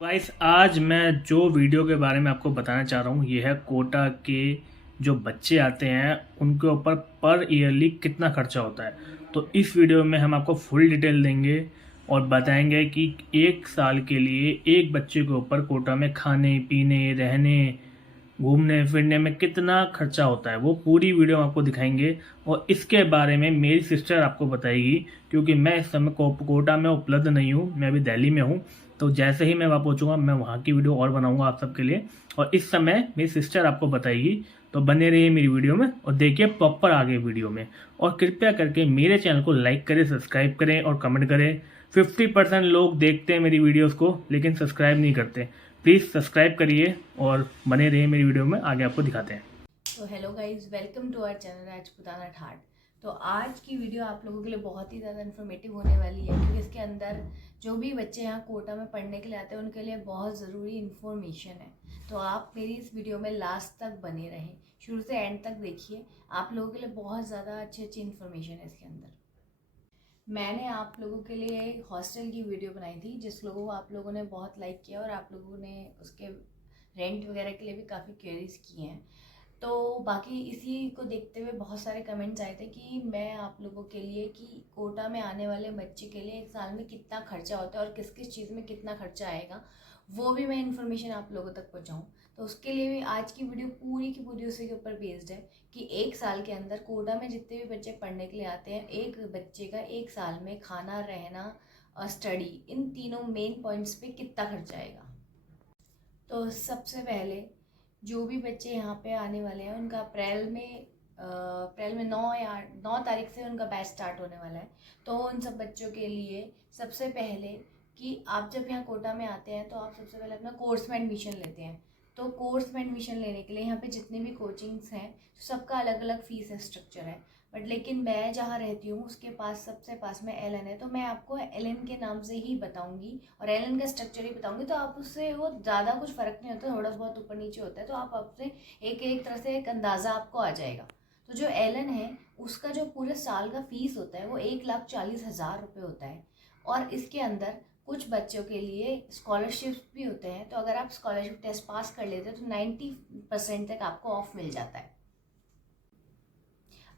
Guys, आज मैं जो वीडियो के बारे में आपको बताना चाह रहा हूँ ये है कोटा के जो बच्चे आते हैं उनके ऊपर पर ईयरली कितना खर्चा होता है। तो इस वीडियो में हम आपको फुल डिटेल देंगे और बताएंगे कि एक साल के लिए एक बच्चे के ऊपर कोटा में खाने पीने रहने घूमने फिरने में कितना खर्चा होता है वो पूरी वीडियो हम आपको दिखाएंगे। और इसके बारे में मेरी सिस्टर आपको बताएगी, क्योंकि मैं इस समय कोटा में उपलब्ध नहीं हूँ, मैं अभी दिल्ली में हूँ। तो जैसे ही मैं वहाँ पहुँचूँगा मैं वहाँ की वीडियो और बनाऊँगा आप सबके लिए, और इस समय मेरी सिस्टर आपको बताएगी। तो बने रहिए मेरी वीडियो में और देखिए प्रॉपर आगे वीडियो में। और कृपया करके मेरे चैनल को लाइक करें, सब्सक्राइब करें और कमेंट करें। 50% लोग देखते हैं मेरी वीडियोस को लेकिन सब्सक्राइब नहीं करते। प्लीज़ सब्सक्राइब करिए और बने रहिए मेरी वीडियो में, आगे आपको दिखाते हैं। तो hello guys, welcome to our channel Rajputana Thaat. तो आज की वीडियो आप लोगों के लिए बहुत ही ज़्यादा इन्फॉर्मेटिव होने वाली है, क्योंकि इसके अंदर जो भी बच्चे यहाँ कोटा में पढ़ने के लिए आते हैं उनके लिए बहुत ज़रूरी इन्फॉर्मेशन है। तो आप मेरी इस वीडियो में लास्ट तक बने रहें, शुरू से एंड तक देखिए। आप लोगों के लिए बहुत ज़्यादा अच्छी अच्छी इन्फॉर्मेशन है इसके अंदर। मैंने आप लोगों के लिए हॉस्टल की वीडियो बनाई थी, जिस लोगों को आप लोगों ने बहुत लाइक किया और आप लोगों ने उसके रेंट वगैरह के लिए भी काफ़ी क्वेरीज की हैं। तो बाकी इसी को देखते हुए बहुत सारे कमेंट्स आए थे कि मैं आप लोगों के लिए कि कोटा में आने वाले बच्चे के लिए एक साल में कितना खर्चा होता है और किस किस चीज़ में कितना खर्चा आएगा, वो भी मैं इन्फॉर्मेशन आप लोगों तक पहुँचाऊँ। तो उसके लिए भी आज की वीडियो पूरी की पूरी उसी के ऊपर बेस्ड है कि एक साल के अंदर कोटा में जितने भी बच्चे पढ़ने के लिए आते हैं, एक बच्चे का एक साल में खाना रहना और स्टडी, इन तीनों मेन पॉइंट्स पे कितना खर्चा आएगा। तो सबसे पहले जो भी बच्चे यहाँ पे आने वाले हैं उनका अप्रैल में 9 तारीख से उनका बैच स्टार्ट होने वाला है। तो उन सब बच्चों के लिए सबसे पहले कि आप जब यहाँ कोटा में आते हैं तो आप सबसे पहले अपना कोर्स में एडमिशन लेते हैं। तो कोर्स में एडमिशन लेने के लिए यहाँ पे जितने भी कोचिंग्स हैं सबका अलग अलग फीस स्ट्रक्चर है। बट लेकिन मैं जहाँ रहती हूँ उसके पास सबसे पास में एल एन है, तो मैं आपको एल एन के नाम से ही बताऊँगी और एल एन का स्ट्रक्चर ही बताऊँगी। तो आप उससे वो ज़्यादा कुछ फ़र्क नहीं होता, थोड़ा बहुत ऊपर नीचे होता है, तो आप अपने एक एक तरह से एक अंदाज़ा आपको आ जाएगा। तो जो एल एन है उसका जो पूरे साल का फ़ीस होता है वो 1,40,000 रुपये होता है। और इसके अंदर कुछ बच्चों के लिए स्कॉलरशिप्स भी होते हैं, तो अगर आप स्कॉलरशिप टेस्ट पास कर लेते हैं तो 90% तक आपको ऑफ मिल जाता है।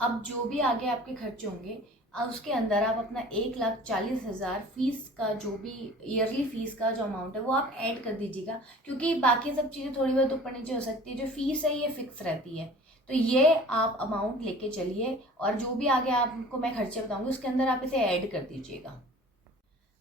अब जो भी आगे आपके खर्च होंगे उसके अंदर आप अपना 1,40,000 फीस का जो भी ईयरली फीस का जो अमाउंट है वो आप ऐड कर दीजिएगा, क्योंकि बाकी सब चीज़ें थोड़ी बहुत ऊपर नीचे हो सकती है, जो फीस है ये फिक्स रहती है। तो ये आप अमाउंट लेके चलिए और जो भी आगे आपको मैं खर्चे बताऊंगी उसके अंदर आप इसे ऐड कर दीजिएगा।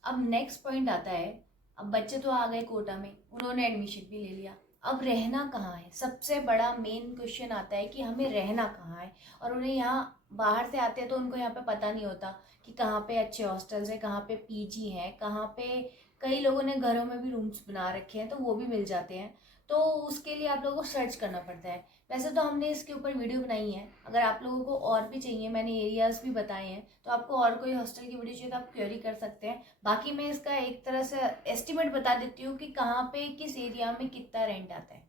अब नेक्स्ट पॉइंट आता है, अब बच्चे तो आ गए कोटा में, उन्होंने एडमिशन भी ले लिया, अब रहना कहाँ है। सबसे बड़ा मेन क्वेश्चन आता है कि हमें रहना कहाँ है। और उन्हें यहाँ बाहर से आते हैं तो उनको यहाँ पे पता नहीं होता कि कहाँ पे अच्छे हॉस्टल्स हैं, कहाँ पे पीजी हैं, कहाँ पे कई लोगों ने घरों में भी रूम्स बना रखे हैं तो वो भी मिल जाते हैं। तो उसके लिए आप लोगों को सर्च करना पड़ता है। वैसे तो हमने इसके ऊपर वीडियो बनाई है, अगर आप लोगों को और भी चाहिए, मैंने एरियाज़ भी बताए हैं, तो आपको और कोई हॉस्टल की वीडियो चाहिए तो आप क्वेरी कर सकते हैं। बाकी मैं इसका एक तरह से एस्टिमेट बता देती हूँ कि कहाँ पे किस एरिया में कितना रेंट आता है।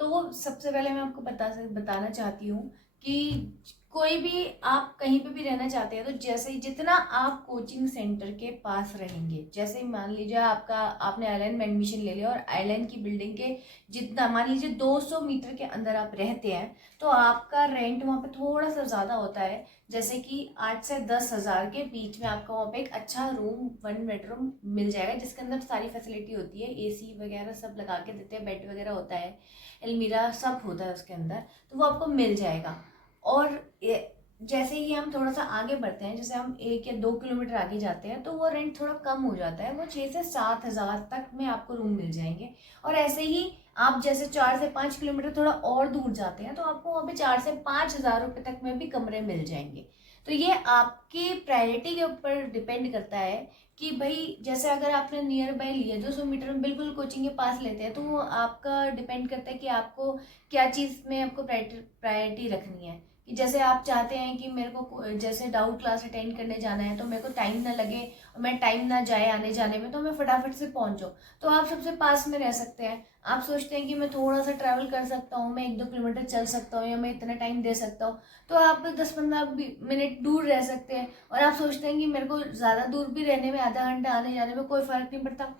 तो वो सबसे पहले मैं आपको बताना चाहती हूँ कि कोई भी आप कहीं पे भी रहना चाहते हैं तो जैसे ही जितना आप कोचिंग सेंटर के पास रहेंगे, जैसे ही मान लीजिए आपने आइलैंड में एडमिशन ले लिया और आइलैंड की बिल्डिंग के जितना मान लीजिए 200 मीटर के अंदर आप रहते हैं तो आपका रेंट वहाँ पे थोड़ा सा ज़्यादा होता है। जैसे कि 8 से 10 हज़ार के बीच में आपको वहाँ पे एक अच्छा रूम 1 बेडरूम मिल जाएगा, जिसके अंदर सारी फैसिलिटी होती है, एसी वगैरह सब लगा के देते हैं, बेड वगैरह होता है, अलमीरा सब होता है उसके अंदर, तो वो आपको मिल जाएगा। और जैसे ही हम थोड़ा सा आगे बढ़ते हैं, जैसे हम 1 या 2 किलोमीटर आगे जाते हैं तो वो रेंट थोड़ा कम हो जाता है, वो 6 से 7 हज़ार तक में आपको रूम मिल जाएंगे। और ऐसे ही आप जैसे 4 से 5 किलोमीटर थोड़ा और दूर जाते हैं तो आपको वहाँ पे 4 से 5 हज़ार रुपये तक में भी कमरे मिल जाएंगे। तो ये आपकी प्रायोरिटी के ऊपर डिपेंड करता है कि भाई जैसे अगर आपने नियर बाय लिया 200 मीटर में बिल्कुल कोचिंग के पास लेते हैं तो वो आपका डिपेंड करता है कि आपको क्या चीज़ में आपको प्रायोरिटी रखनी है, कि जैसे आप चाहते हैं कि मेरे को जैसे डाउट क्लास अटेंड करने जाना है तो मेरे को टाइम ना लगे और मैं टाइम ना जाए आने जाने में, तो मैं फटाफट से पहुंच जाऊँ, तो आप सबसे पास में रह सकते हैं। आप सोचते हैं कि मैं थोड़ा सा ट्रैवल कर सकता हूँ, मैं 1-2 किलोमीटर चल सकता हूँ या मैं इतना टाइम दे सकता हूँ, तो आप 10-15 मिनट दूर रह सकते हैं। और आप सोचते हैं कि मेरे को ज़्यादा दूर भी रहने में, आधा घंटा आने जाने में कोई फ़र्क नहीं पड़ता,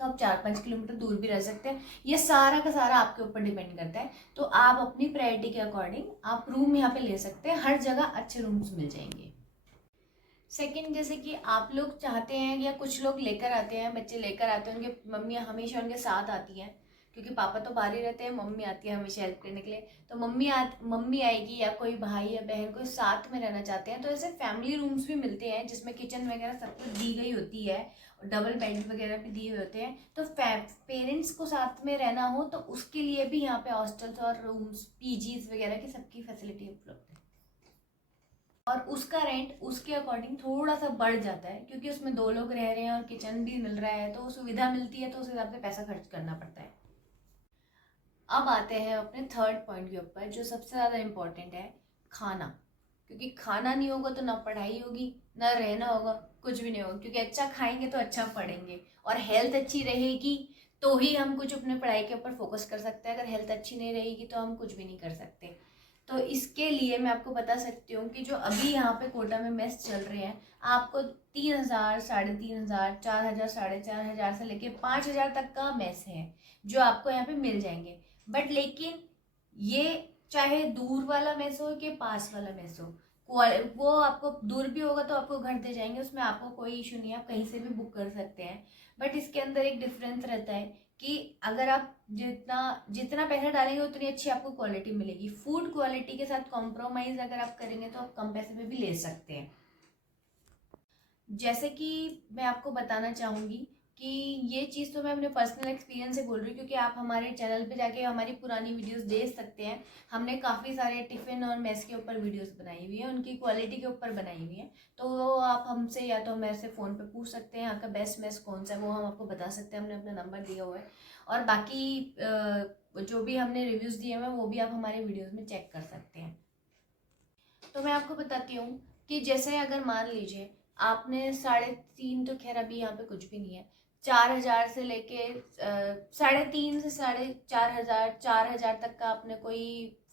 तो आप 4-5 किलोमीटर दूर भी रह सकते हैं। ये सारा का सारा आपके ऊपर डिपेंड करता है। तो आप अपनी प्रायोरिटी के अकॉर्डिंग आप रूम यहाँ पे ले सकते हैं, हर जगह अच्छे रूम्स मिल जाएंगे। सेकंड, जैसे कि आप लोग चाहते हैं या कुछ लोग लेकर आते हैं, बच्चे लेकर आते हैं, उनके मम्मियाँ हमेशा उनके साथ आती हैं, क्योंकि पापा तो बाहर ही रहते हैं, मम्मी आती है हमेशा हेल्प करने के लिए। तो मम्मी आएगी या कोई भाई या बहन कोई साथ में रहना चाहते हैं, तो ऐसे फैमिली रूम्स भी मिलते हैं जिसमें किचन वगैरह सब कुछ दी गई होती है और डबल बेड वगैरह भी दिए हुए होते हैं। तो पेरेंट्स को साथ में रहना हो तो उसके लिए भी यहाँ पे हॉस्टल्स और रूम्स, पीजीज वगैरह की सबकी फैसिलिटी उपलब्ध है। और उसका रेंट उसके अकॉर्डिंग थोड़ा सा बढ़ जाता है, क्योंकि उसमें 2 लोग रह रहे हैं और किचन भी मिल रहा है, तो सुविधा मिलती है, तो उस हिसाब से पैसा खर्च करना पड़ता है। अब आते हैं अपने थर्ड पॉइंट के ऊपर, जो सबसे ज़्यादा इम्पोर्टेंट है, खाना। क्योंकि खाना नहीं होगा तो ना पढ़ाई होगी, ना रहना होगा, कुछ भी नहीं होगा। क्योंकि अच्छा खाएंगे तो अच्छा पढ़ेंगे, और हेल्थ अच्छी रहेगी तो ही हम कुछ अपने पढ़ाई के ऊपर फोकस कर सकते हैं। अगर हेल्थ अच्छी नहीं रहेगी तो हम कुछ भी नहीं कर सकते। तो इसके लिए मैं आपको बता सकती हूँ कि जो अभी यहाँ पे कोटा में मेस चल रहे हैं, आपको 3,000, 3,500, 4,000, 4,500 से लेके 5,000 तक का मेस है जो आपको यहाँ पे मिल जाएंगे। बट लेकिन ये चाहे दूर वाला मेस हो कि पास वाला मेस हो, वो आपको दूर भी होगा तो आपको घर दे जाएंगे, उसमें आपको कोई इशू नहीं है, आप कहीं से भी बुक कर सकते हैं। बट इसके अंदर एक डिफरेंस रहता है कि अगर आप जितना जितना पैसा डालेंगे उतनी अच्छी आपको क्वालिटी मिलेगी। फूड क्वालिटी के साथ कॉम्प्रोमाइज अगर आप करेंगे तो आप कम पैसे में भी ले सकते हैं। जैसे कि मैं आपको बताना चाहूँगी कि ये चीज़ तो मैं अपने पर्सनल एक्सपीरियंस से बोल रही हूँ, क्योंकि आप हमारे चैनल पे जाके हमारी पुरानी वीडियोस देख सकते हैं। हमने काफ़ी सारे टिफ़िन और मेस के ऊपर वीडियोस बनाई हुई है, उनकी क्वालिटी के ऊपर बनाई हुई है। तो आप हमसे या तो मेरे से फ़ोन पे पूछ सकते हैं यहाँ का बेस्ट मेस कौन सा है, वो हम आपको बता सकते हैं, हमने अपना नंबर दिया हुआ है। और बाकी जो भी हमने रिव्यूज़ दिए हुए हैं वो भी आप हमारे वीडियोज़ में चेक कर सकते हैं। तो मैं आपको बताती हूँ कि जैसे अगर मान लीजिए आपने 3.5, तो खैर अभी यहाँ पे कुछ भी नहीं है, 4,000 से लेके 3.5 से 4,500, 4,000 तक का आपने कोई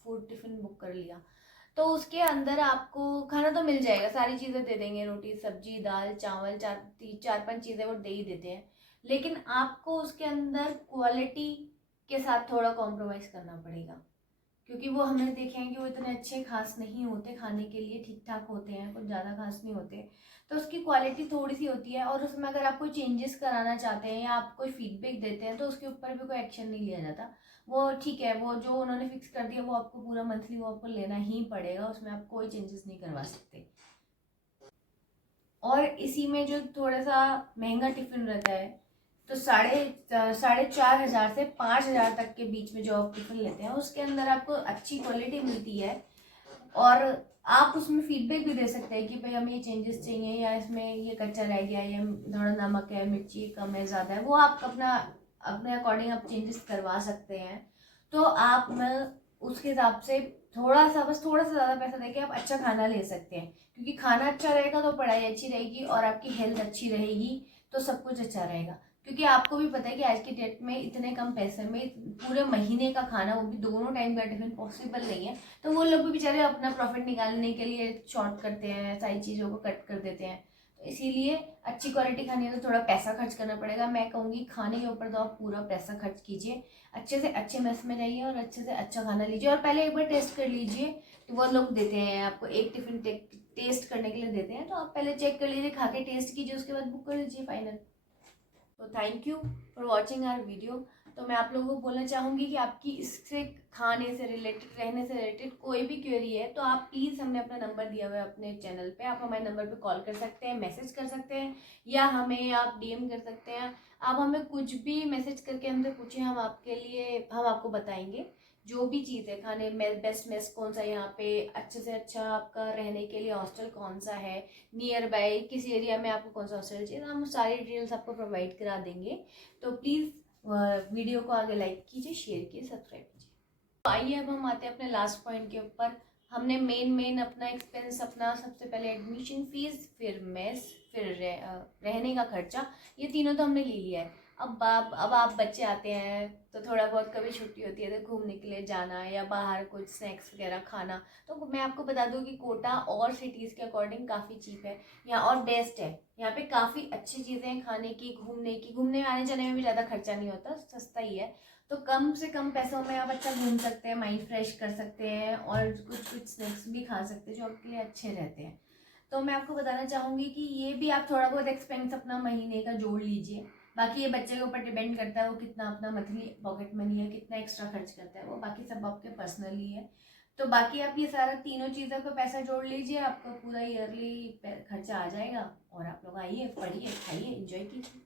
फूड टिफिन बुक कर लिया, तो उसके अंदर आपको खाना तो मिल जाएगा, सारी चीज़ें दे देंगे, रोटी सब्जी दाल चावल, 4-5 चीज़ें वो दे ही देते हैं। लेकिन आपको उसके अंदर क्वालिटी के साथ थोड़ा कॉम्प्रोमाइज़ करना पड़ेगा, क्योंकि वो हमने देखे हैं कि वो इतने अच्छे खास नहीं होते, खाने के लिए ठीक ठाक होते हैं, कुछ ज़्यादा खास नहीं होते। तो उसकी क्वालिटी थोड़ी सी होती है, और उसमें अगर आप कोई चेंजेस कराना चाहते हैं या आप कोई फीडबैक देते हैं तो उसके ऊपर भी कोई एक्शन नहीं लिया जाता। वो ठीक है, वो जो उन्होंने फिक्स कर दिया वो आपको पूरा मंथली वो आपको लेना ही पड़ेगा, उसमें आप कोई चेंजेस नहीं करवा सकते। और इसी में जो थोड़ा सा महंगा टिफिन रहता है, तो 4,500 से 5,000 तक के बीच में जो आप टिफिन लेते हैं उसके अंदर आपको अच्छी क्वालिटी मिलती है, और आप उसमें फीडबैक भी दे सकते हैं कि भाई हमें ये चेंजेस चाहिए, या इसमें ये कच्चा रह गया, या थोड़ा नमक है, मिर्ची कम है, ज़्यादा है, वो आप अपने अकॉर्डिंग आप चेंजेस करवा सकते हैं। तो आप उसके हिसाब से बस थोड़ा सा ज़्यादा पैसा देके आप अच्छा खाना ले सकते हैं, क्योंकि खाना अच्छा रहेगा तो पढ़ाई अच्छी रहेगी और आपकी हेल्थ अच्छी रहेगी, तो सब कुछ अच्छा रहेगा। क्योंकि आपको भी पता है कि आज की डेट में इतने कम पैसे में पूरे महीने का खाना, वो भी दोनों टाइम का टिफिन पॉसिबल नहीं है। तो वो लोग भी बेचारे अपना प्रॉफिट निकालने के लिए शॉर्ट करते हैं, सारी चीज़ों को कट कर देते हैं। तो इसीलिए अच्छी क्वालिटी खानी है तो थोड़ा पैसा खर्च करना पड़ेगा। मैं कहूँगी खाने के ऊपर तो आप पूरा पैसा खर्च कीजिए, अच्छे से अच्छे मेस में रहिए और अच्छे से अच्छा खाना लीजिए, और पहले एक बार टेस्ट कर लीजिए कि वो लोग देते हैं आपको एक टिफिन टेस्ट करने के लिए देते हैं, तो आप पहले चेक कर लीजिए, खा के टेस्ट कीजिए, उसके बाद बुक कर लीजिए फाइनल। तो thank you for watching our video. तो मैं आप लोगों को बोलना चाहूँगी कि आपकी इससे खाने से रिलेटेड, रहने से रिलेटेड कोई भी क्वेरी है तो आप प्लीज़, हमने अपना नंबर दिया हुआ है अपने चैनल पे, आप हमारे नंबर पे कॉल कर सकते हैं, मैसेज कर सकते हैं, या हमें आप डीएम कर सकते हैं। आप हमें कुछ भी मैसेज करके हमसे पूछें, हम आपको बताएंगे जो भी चीज़ है, खाने में बेस्ट मेस कौन सा यहाँ पे, अच्छे से अच्छा आपका रहने के लिए हॉस्टल कौन सा है, नियर बाय किस एरिया में आपको कौन सा हॉस्टल चाहिए, हम सारी डिटेल्स आपको प्रोवाइड करा देंगे। तो प्लीज़ वीडियो को आगे लाइक कीजिए, शेयर कीजिए, सब्सक्राइब कीजिए। तो आइए अब हम आते हैं अपने लास्ट पॉइंट के ऊपर, हमने मेन अपना एक्सपेंस अपना सबसे पहले एडमिशन फीस, फिर मेस, फिर रहने का खर्चा, ये तीनों तो हमने ले लिया है। अब आप बच्चे आते हैं तो थोड़ा बहुत कभी छुट्टी होती है तो घूमने के लिए जाना या बाहर कुछ स्नैक्स वगैरह खाना, तो मैं आपको बता दूं कि कोटा और सिटीज़ के अकॉर्डिंग काफ़ी चीप है यहाँ और बेस्ट है। यहाँ पे काफ़ी अच्छी चीज़ें हैं खाने की, घूमने आने जाने में भी ज़्यादा खर्चा नहीं होता, सस्ता ही है। तो कम से कम पैसों में आप अच्छा घूम सकते हैं, माइंड फ्रेश कर सकते हैं और कुछ स्नैक्स भी खा सकते हैं जो आपके लिए अच्छे रहते हैं। तो मैं आपको बताना चाहूँगी कि ये भी आप थोड़ा बहुत एक्सपेंस अपना महीने का जोड़ लीजिए। बाकी ये बच्चे के ऊपर डिपेंड करता है वो कितना अपना मंथली पॉकेट मनी है, कितना एक्स्ट्रा खर्च करता है, वो बाकी सब आपके पर्सनली है। तो बाकी आप ये सारा तीनों चीज़ों का पैसा जोड़ लीजिए, आपका पूरा ईयरली खर्चा आ जाएगा और आप लोग आइए, पढ़िए, खाइए, एंजॉय कीजिए।